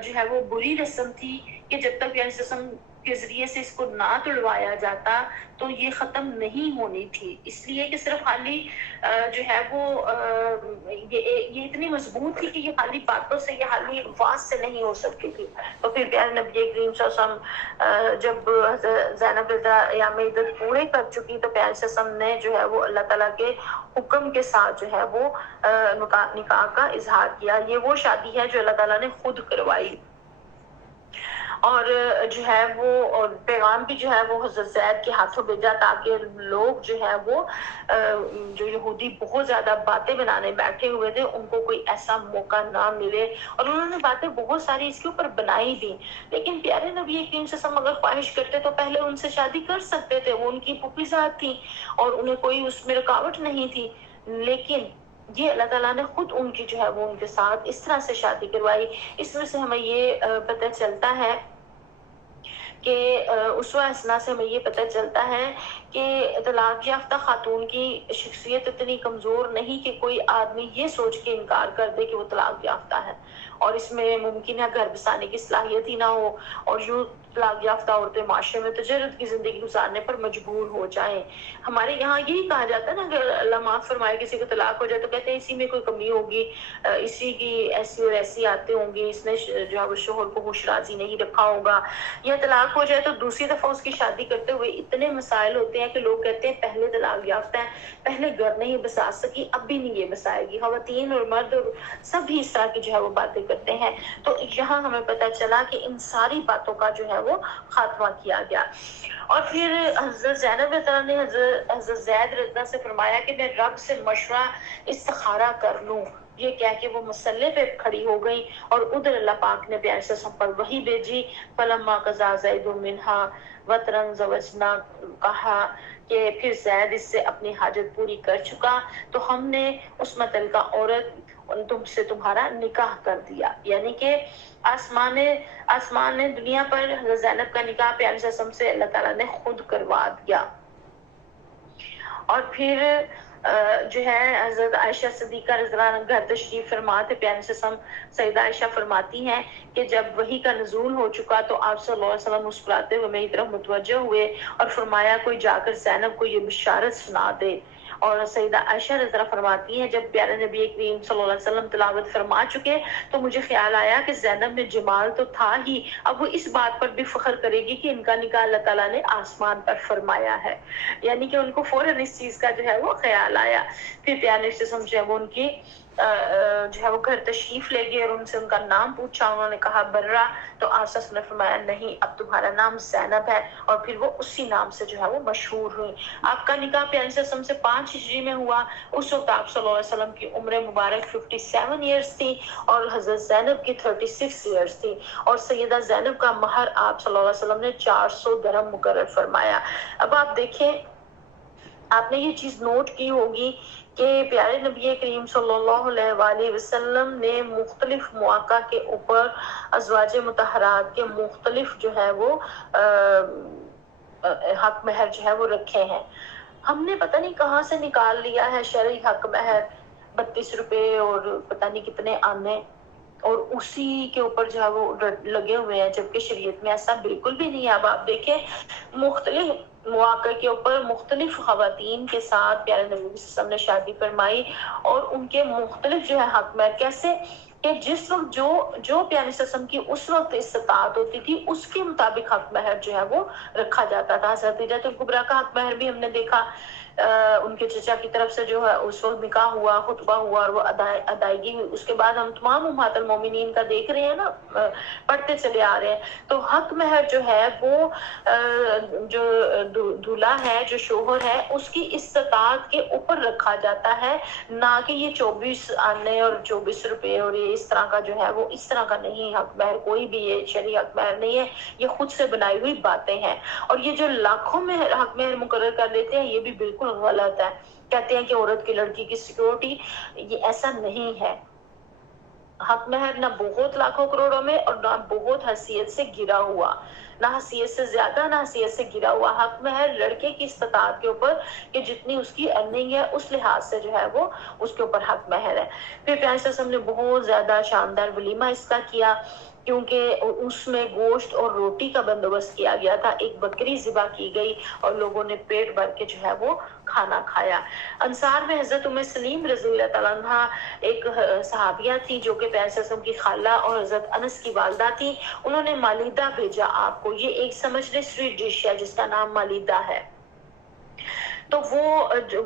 جو ہے وہ بری رسم تھی کہ جب تک یعنی رسم کے ذریعے سے اس کو نہ توڑوایا جاتا تو یہ ختم نہیں ہونی تھی، اس لیے کہ صرف خالی جو ہے وہ یہ اتنی مضبوط تھی کہ یہ خالی باتوں سے، یہ خالی الفاظ سے نہیں ہو سکتی تھی۔ تو پھر پیارے نبی کریم صلی اللہ علیہ وسلم جب زینب یا عدت پورے کر چکی تو پیارے صلی اللہ علیہ وسلم نے جو ہے وہ اللہ تعالیٰ کے حکم کے ساتھ جو ہے وہ نکاح کا اظہار کیا۔ یہ وہ شادی ہے جو اللہ تعالیٰ نے خود کروائی، اور جو ہے وہ پیغام بھی جو ہے وہ حضرت زید کے ہاتھوں بھیجا تاکہ لوگ جو ہے وہ جو یہودی بہت زیادہ باتیں بنانے بیٹھے ہوئے تھے ان کو کوئی ایسا موقع نہ ملے، اور انہوں نے باتیں بہت ساری اس کے اوپر بنائی بھی۔ لیکن پیارے نبی کریم صلی اللہ علیہ وسلم اگر خواہش کرتے تو پہلے ان سے شادی کر سکتے تھے، وہ ان کی پھوپھی ذات تھی اور انہیں کوئی اس میں رکاوٹ نہیں تھی، لیکن یہ اللہ تعالیٰ نے خود ان کی جو ہے وہ ان کے ساتھ اس طرح سے شادی کروائی۔ اس میں سے ہمیں یہ پتہ چلتا ہے کہ اسوہ حسنہ سے ہمیں یہ پتہ چلتا ہے کہ طلاق یافتہ خاتون کی شخصیت اتنی کمزور نہیں کہ کوئی آدمی یہ سوچ کے انکار کر دے کہ وہ طلاق یافتہ ہے، اور اس میں ممکن ہے گھر بسانے کی صلاحیت ہی نہ ہو، اور یوں طلاق یافتہ عورتیں معاشرے میں تجرد کی زندگی گزارنے پر مجبور ہو جائیں۔ ہمارے یہاں یہی کہا جاتا ہے نا، اگر اللہ معاف فرمائے کسی کو طلاق ہو جائے تو کہتے ہیں اسی میں کوئی کمی ہوگی، اسی کی ایسی اور ایسی آتے ہوں گی، اس نے جو ہے وہ شوہر کو ہوش راضی نہیں رکھا ہوگا، یا طلاق ہو جائے تو دوسری دفعہ اس کی شادی کرتے ہوئے اتنے مسائل ہوتے ہیں کہ لوگ کہتے ہیں پہلے طلاق یافتہ ہے، پہلے گھر نہیں بسا سکی، اب بھی نہیں یہ بسائے گی۔ خواتین اور مرد اور سب ہی اس طرح کی جو ہے وہ باتیں کرتے ہیں۔ تو یہاں ہمیں پتہ چلا کہ ان ساری باتوں کا جو ہے وہ خاتمہ کیا گیا۔ اور پھر حضرت زینب رضی اللہ نے حضرت زید رضی اللہ سے فرمایا کہ میں رب سے مشورہ استخارہ کر لوں، یہ کہہ کے وہ مصلی پہ کھڑی ہو گئی، اور ادھر اللہ پاک نے پیارے صلی پر وحی بھیجی، فلما قضا زید منہا وطرن زوجنا، کہا کہ پھر زید اس سے اپنی حاجت پوری کر چکا تو ہم نے اس متعلقہ عورت تم سے تمہارا نکاح کر دیا. یعنی کہ آسمان نے دنیا پر حضرت زینب کا نکاح پیارے صلی اللہ علیہ وسلم سے اللہ تعالیٰ نے خود کروا دیا. اور پھر جو ہے حضرت عائشہ صدیقہ رضی اللہ عنہا گھر تشریف فرما تھے. پیارے صلی اللہ علیہ وسلم سیدہ عائشہ فرماتی ہیں کہ جب وحی کا نزول ہو چکا تو آپ صلی اللہ علیہ وسلم مسکراتے ہوئے میری طرف متوجہ ہوئے اور فرمایا کوئی جا کر زینب کو یہ بشارت سنا دے. اور سیدہ عائشہ رضی اللہ فرماتی ہیں جب پیارے نبی کریم صلی اللہ علیہ وسلم تلاوت فرما چکے تو مجھے خیال آیا کہ زینب میں جمال تو تھا ہی، اب وہ اس بات پر بھی فخر کرے گی کہ ان کا نکاح اللہ تعالیٰ نے آسمان پر فرمایا ہے. یعنی کہ ان کو فوراً اس چیز کا جو ہے وہ خیال آیا. پھر پیارے سے سمجھے وہ ان کی جو ہے وہ گھر تشریف لے گئے اور ان سے ان کا نام پوچھا. انہوں نے کہا برہ، تو آسس نے فرمایا نہیں اب تمہارا نام زینب ہے، اور پھر وہ اسی نام سے جو ہے وہ مشہور ہوئی. آپ کا نکاح پیارے سے 5 ہجری میں ہوا. اس وقت آپ صلی اللہ علیہ وسلم کی عمر مبارک 57 ایئرز تھی اور حضرت زینب کی 36 ایئرز تھی. اور سیدہ زینب کا مہر آپ صلی اللہ علیہ وسلم نے 400 درہم مقرر فرمایا. اب آپ دیکھیں، آپ نے یہ چیز نوٹ کی ہوگی کہ پیارے نبی کریم صلی اللہ علیہ وآلہ وسلم نے مختلف مواقع کے اوپر ازواج مطہرات کے مختلف جو ہے وہ حق مہر جو ہے وہ رکھے ہیں. ہم نے پتہ نہیں کہاں سے نکال لیا ہے شرعی حق مہر 32 روپے اور پتہ نہیں کتنے آنے، اور اسی کے اوپر جو ہے وہ لگے ہوئے ہیں، جبکہ شریعت میں ایسا بالکل بھی نہیں ہے. اب آپ دیکھیں مختلف مواقع کے اوپر مختلف خواتین کے ساتھ پیارے نبی صلی اللہ علیہ وسلم نے شادی فرمائی اور ان کے مختلف جو ہے حق مہر کیسے کہ جس وقت جو پیارے صلی اللہ علیہ وسلم کی اس وقت استطاعت ہوتی تھی اس کے مطابق حق مہر جو ہے وہ رکھا جاتا تھا. حضرت خدیجہ الکبریٰ کا حق مہر بھی ہم نے دیکھا، ان کے چچا کی طرف سے جو ہے اس وقت نکاح ہوا، خطبہ ہوا اور وہ ادائیگی ہوئی. اس کے بعد ہم تمام امہات المومنین کا دیکھ رہے ہیں نا، پڑھتے چلے آ رہے ہیں. تو حق مہر جو ہے وہ جو دولہا ہے، جو شوہر ہے، اس کی استطاعت کے اوپر رکھا جاتا ہے، نہ کہ یہ 24 آنے اور 24 روپے اور یہ اس طرح کا جو ہے وہ اس طرح کا نہیں. حق مہر کوئی بھی یہ شرعی حق مہر نہیں ہے، یہ خود سے بنائی ہوئی باتیں ہیں. اور یہ جو لاکھوں میں حق مہر مقرر کر دیتے ہیں یہ بھی بالکل غلط ہے. کہتے ہیں کہ عورت کی لڑکی کی سیکورٹی، یہ ایسا نہیں ہے. حق مہر نہ بہت لاکھوں کروڑوں میں اور نہ بہت حیثیت سے گرا ہوا، نہ حیثیت سے زیادہ نہ حیثیت سے گرا ہوا. حق مہر لڑکے کی استطاعت کے اوپر کہ جتنی اس کی ارننگ ہے اس لحاظ سے جو ہے وہ اس کے اوپر حق مہر ہے. پھر پیارے صلی اللہ علیہ وسلم نے بہت زیادہ شاندار ولیمہ اس کا کیا، کیونکہ اس میں گوشت اور روٹی کا بندوبست کیا گیا تھا. ایک بکری ذبح کی گئی اور لوگوں نے پیٹ بھر کے جو ہے وہ کھانا کھایا. انصار میں حضرت ام سلیم رضی اللہ تعالیٰ عنہ ایک صحابیہ تھی جو کہ پیارے صلی اللہ علیہ وسلم کی خالہ اور حضرت انس کی والدہ تھی. انہوں نے مالیدہ بھیجا آپ کو. یہ ایک سمجھ لے سویٹ ڈش ہے جس کا نام مالیدہ ہے. تو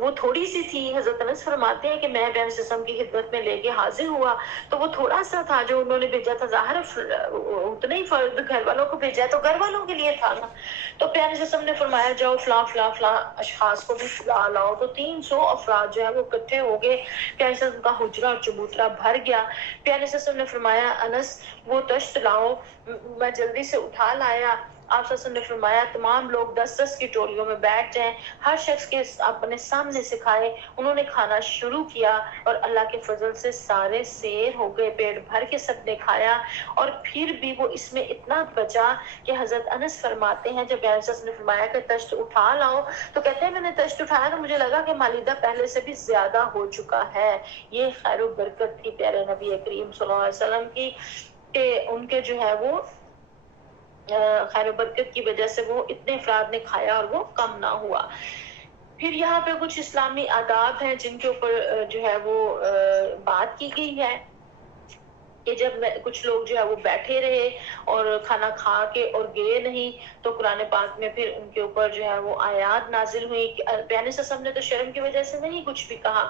وہ تھوڑی سی تھی. حضرت انس فرماتے ہیں کہ میں پیارے صلی اللہ علیہ وسلم کی خدمت میں لے کے حاضر ہوا تو وہ تھوڑا سا تھا جو انہوں نے بھیجا تھا. ظاہر اتنا ہی فرد گھر والوں کو بھیجا تو گھر والوں کے لیے تھا نا. تو پیارے صلی اللہ علیہ وسلم نے فرمایا جاؤ فلاں فلاں فلاں اشخاص کو بھی فلاں لاؤ. تو 300 افراد جو ہے وہ اکٹھے ہو گئے. پیارے صلی اللہ علیہ وسلم کا حجرہ اور چبوترا بھر گیا. پیارے صلی اللہ علیہ وسلم نے فرمایا انس وہ تشت لاؤ. میں جلدی سے اٹھا لایا. آپ صلی اللہ علیہ وسلم نے فرمایا تمام لوگ 10-10 کی ٹولیوں میں بیٹھ جائیں، ہر شخص کے اپنے سامنے سکھائے. انہوں نے کھانا شروع کیا اور اللہ کے فضل سے سارے سیر ہو گئے، پیٹ بھر کے سب نے کھایا. اور پھر بھی وہ اس میں اتنا بچا کہ حضرت انس فرماتے ہیں جب پیارے صلی اللہ علیہ وسلم نے فرمایا کہ تشت اٹھا لاؤ تو کہتے ہیں میں نے تشت اٹھایا تو مجھے لگا کہ مالیدہ پہلے سے بھی زیادہ ہو چکا ہے. یہ خیر و برکت تھی پیارے نبی کریم صلی اللہ علیہ وسلم کی کہ ان کے جو ہے وہ خیر و برکت کی وجہ سے وہ اتنے افراد نے کھایا اور وہ کم نہ ہوا. پھر یہاں پہ کچھ اسلامی آداب ہیں جن کے اوپر جو ہے وہ بات کی گئی ہے کہ جب کچھ لوگ جو ہے وہ بیٹھے رہے اور کھانا کھا کے اور گئے نہیں تو قرآن پاک میں پھر ان کے اوپر جو ہے وہ آیات نازل ہوئی. پیارے صلی اللہ علیہ وسلم نے تو شرم کی وجہ سے نہیں کچھ بھی کہا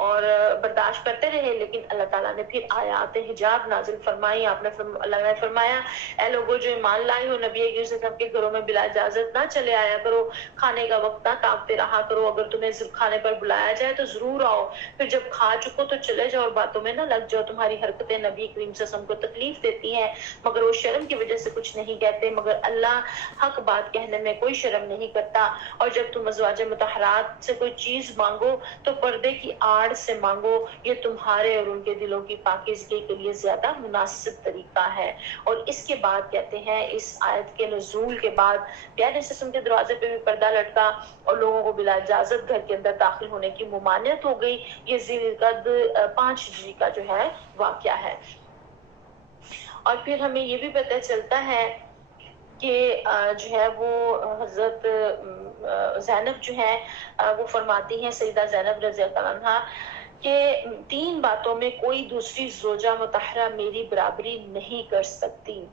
اور برداشت کرتے رہے، لیکن اللہ تعالیٰ نے پھر آیات حجاب نازل فرمائی. اللہ نے فرمایا اے لوگو جو ایمان لائے ہو نبی کریم صلی اللہ علیہ وسلم کے گھروں میں بلا اجازت نہ چلے آیا کرو، کھانے کا وقت نہ تاکتے رہا کرو. اگر تمہیں کھانے پر بلایا جائے تو ضرور آؤ، پھر جب کھا چکو تو چلے جاؤ اور باتوں میں نہ لگ جاؤ. تمہاری حرکتیں نبی کریم صلی اللہ علیہ وسلم کو تکلیف دیتی ہیں، مگر وہ شرم کی وجہ سے کچھ نہیں کہتے، مگر اللہ حق بات کہنے میں کوئی شرم نہیں کرتا۔ اور جب تم ازواج مطہرات سے کوئی چیز مانگو تو پردے کی آڑ سے مانگو، یہ تمہارے اور ان کے دلوں کی پاکیزگی کے لیے زیادہ مناسب طریقہ ہے۔ اور اس کے بعد کہتے ہیں اس آیت کے نزول کے بعد پیارے سسم کے دروازے پہ بھی پردہ لٹکا اور لوگوں کو بلا اجازت گھر کے اندر داخل ہونے کی ممانعت ہو گئی۔ یہ ذی القعدہ 5 ہجری کا جو ہے واقعہ ہے۔ اور پھر ہمیں یہ بھی پتہ چلتا ہے کہ جو ہے وہ حضرت زینب جو ہے وہ فرماتی ہیں، سیدہ زینب رضی اللہ عنہا، کہ 3 باتوں میں کوئی دوسری زوجہ مطہرہ میری برابری نہیں کر سکتی۔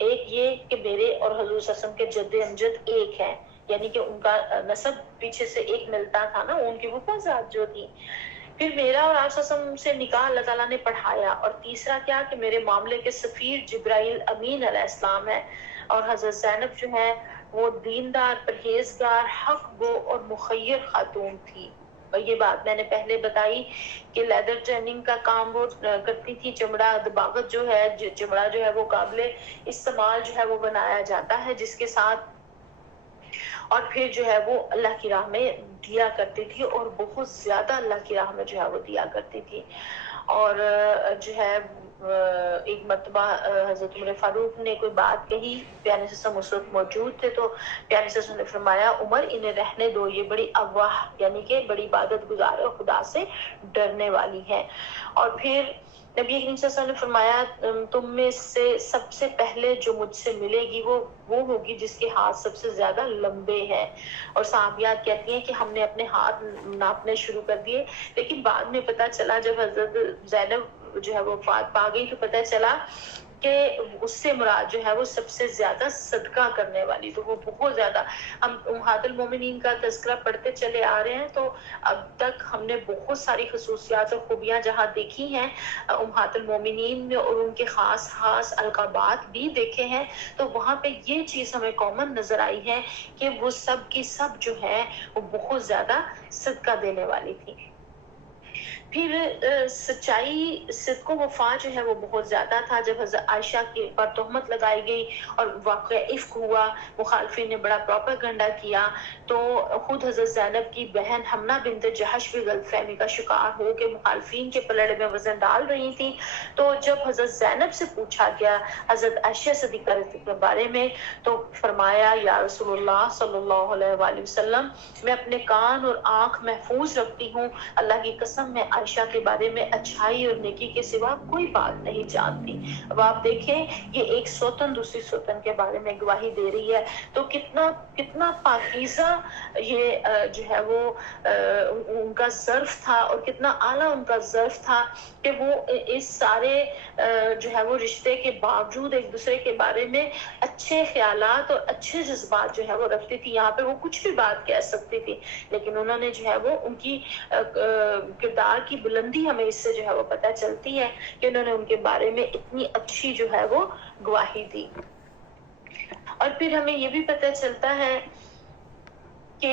ایک یہ کہ میرے اور حضور صلی اللہ علیہ وسلم کے جد امجد ایک ہیں، یعنی کہ ان کا نسب پیچھے سے ایک ملتا تھا نا، ان کی حفاظت جو تھی۔ پھر میرا اور آپ صلی اللہ علیہ وسلم سے نکاح اللہ تعالیٰ نے پڑھایا، اور تیسرا کیا کہ میرے معاملے کے سفیر جبرائیل امین علیہ السلام ہے، اور حضرت زینب جو ہے وہ دیندار، پرہیزگار، حق گو اور مخیر خاتون تھی۔ اور یہ بات میں نے پہلے بتائی کہ لیدر ٹریننگ کا کام وہ کرتی تھی، چمڑا دباغت جو ہے، چمڑا جو ہے وہ قابل استعمال جو ہے وہ بنایا جاتا ہے جس کے ساتھ، اور پھر جو ہے وہ اللہ کی راہ میں دیا کرتی تھی، اور بہت زیادہ اللہ کی راہ میں جو ہے وہ دیا کرتی تھی۔ اور جو ہے ایک مرتبہ حضرت عمر فاروق نے کوئی بات کہی، پیارے سسم اس وقت موجود تھے، تو پیارے سسم نے فرمایا عمر انہیں رہنے دو، یہ بڑی اواہ یعنی کہ بڑی عبادت گزار اور خدا سے ڈرنے والی ہے۔ اور پھر نبی کریم صلی اللہ علیہ وسلم نے فرمایا تم میں سے سب سے پہلے جو مجھ سے ملے گی وہ ہوگی جس کے ہاتھ سب سے زیادہ لمبے ہیں۔ اور صحابیات کہتی ہیں کہ ہم نے اپنے ہاتھ ناپنے شروع کر دیے، لیکن بعد میں پتہ چلا جب حضرت زینب جو ہے وہ وفات پا گئی تو پتہ چلا کہ اس سے مراد جو ہے وہ سب سے زیادہ صدقہ کرنے والی، تو وہ بہت زیادہ، ہم امہات المومنین کا تذکرہ پڑھتے چلے آ رہے ہیں تو اب تک ہم نے بہت ساری خصوصیات اور خوبیاں جہاں دیکھی ہیں امہات المومنین میں، اور ان کے خاص خاص القابات بھی دیکھے ہیں، تو وہاں پہ یہ چیز ہمیں کامن نظر آئی ہے کہ وہ سب کی سب جو ہے وہ بہت زیادہ صدقہ دینے والی تھی۔ پھر سچائی، صدق و وفا جو ہے وہ بہت زیادہ تھا۔ جب حضرت عائشہ کی پر تہمت لگائی گئی اور واقعہ افک ہوا، مخالفین نے بڑا پروپیگنڈا کیا، تو خود حضرت زینب کی بہن حمنہ بنت جہش بھی غلط فہمی کا شکار ہو کے مخالفین کے پلڑے میں وزن ڈال رہی تھی۔ تو جب حضرت زینب سے پوچھا گیا حضرت عائشہ صدیقہ کے بارے میں تو فرمایا یا رسول اللہ صلی اللہ علیہ وآلہ وسلم، میں اپنے کان اور آنکھ محفوظ رکھتی ہوں، اللہ کی قسم میں عائشہ کے بارے میں اچھائی اور نیکی کے سوا کوئی بات نہیں جانتی۔ اب آپ دیکھیں یہ ایک سوتن دوسری سوتن کے بارے میں گواہی دے رہی ہے، تو کتنا پاکیزہ یہ جو ہے وہ ان کا ظرف تھا، اور کتنا اعلیٰ ان کا ظرف تھا کہ وہ اس سارے جو ہے وہ رشتے کے باوجود ایک دوسرے کے بارے میں اچھے خیالات اور اچھے جذبات جو ہے وہ رکھتی تھی۔ یہاں پہ وہ کچھ بھی بات کہہ سکتی تھی، لیکن انہوں نے جو ہے وہ ان کی کردار کی بلندی ہمیں اس سے جو ہے وہ پتہ چلتی ہے کہ انہوں نے ان کے بارے میں اتنی اچھی جو ہے وہ گواہی دی۔ اور پھر ہمیں یہ بھی پتہ چلتا ہے کہ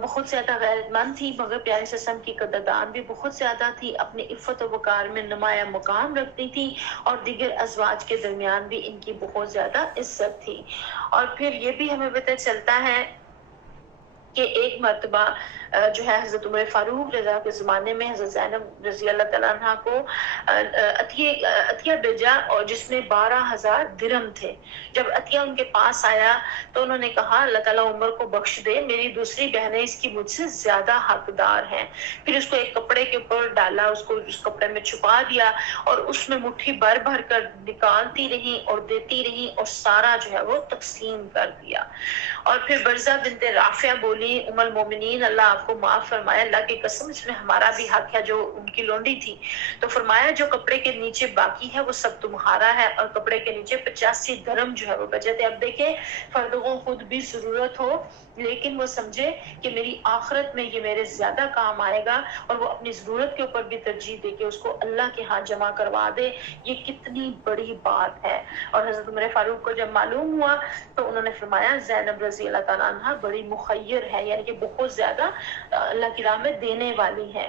بہت زیادہ غیرت مند تھی، مگر پیارے سسم کی قدردان بھی بہت زیادہ تھی، اپنی عفت و وقار میں نمایاں مقام رکھتی تھی، اور دیگر ازواج کے درمیان بھی ان کی بہت زیادہ عزت تھی۔ اور پھر یہ بھی ہمیں پتہ چلتا ہے کہ ایک مرتبہ جو ہے حضرت عمر فاروق رضا کے زمانے میں حضرت زینب رضی اللہ تعالیٰ عنہ کو عطیہ بھیجا، اور جس میں 12,000 درہم تھے۔ جب عطیہ ان کے پاس آیا تو انہوں نے کہا اللہ تعالیٰ عمر کو بخش دے، میری دوسری بہنیں اس کی مجھ سے زیادہ حقدار ہیں۔ پھر اس کو ایک کپڑے کے اوپر ڈالا، اس کو اس کپڑے میں چھپا دیا، اور اس میں مٹھی بھر بھر کر نکالتی رہی اور دیتی رہی، اور سارا جو ہے وہ تقسیم کر دیا۔ اور پھر برزہ بنت رافعہ بولی ام المومنین اللہ آپ کو معاف فرمائے، اللہ کی قسم اس میں ہمارا بھی حق ہے، جو ان کی لونڈی تھی۔ تو فرمایا جو کپڑے کے نیچے باقی ہے وہ سب تمہارا ہے، اور کپڑے کے نیچے 85 درہم جو ہے وہ بچے تھے۔ اب دیکھیں فردوں کو خود بھی ضرورت ہو لیکن وہ سمجھے کہ میری آخرت میں یہ میرے زیادہ کام آئے گا، اور وہ اپنی ضرورت کے اوپر بھی ترجیح دے کے اس کو اللہ کے ہاں جمع کروا دے، یہ کتنی بڑی بات ہے۔ اور حضرت عمر فاروق کو جب معلوم ہوا تو انہوں نے فرمایا زینب رضی اللہ تعالیٰ عنہ بڑی مخیر ہے، یعنی کہ بہت زیادہ اللہ کی راہ میں دینے والی ہے۔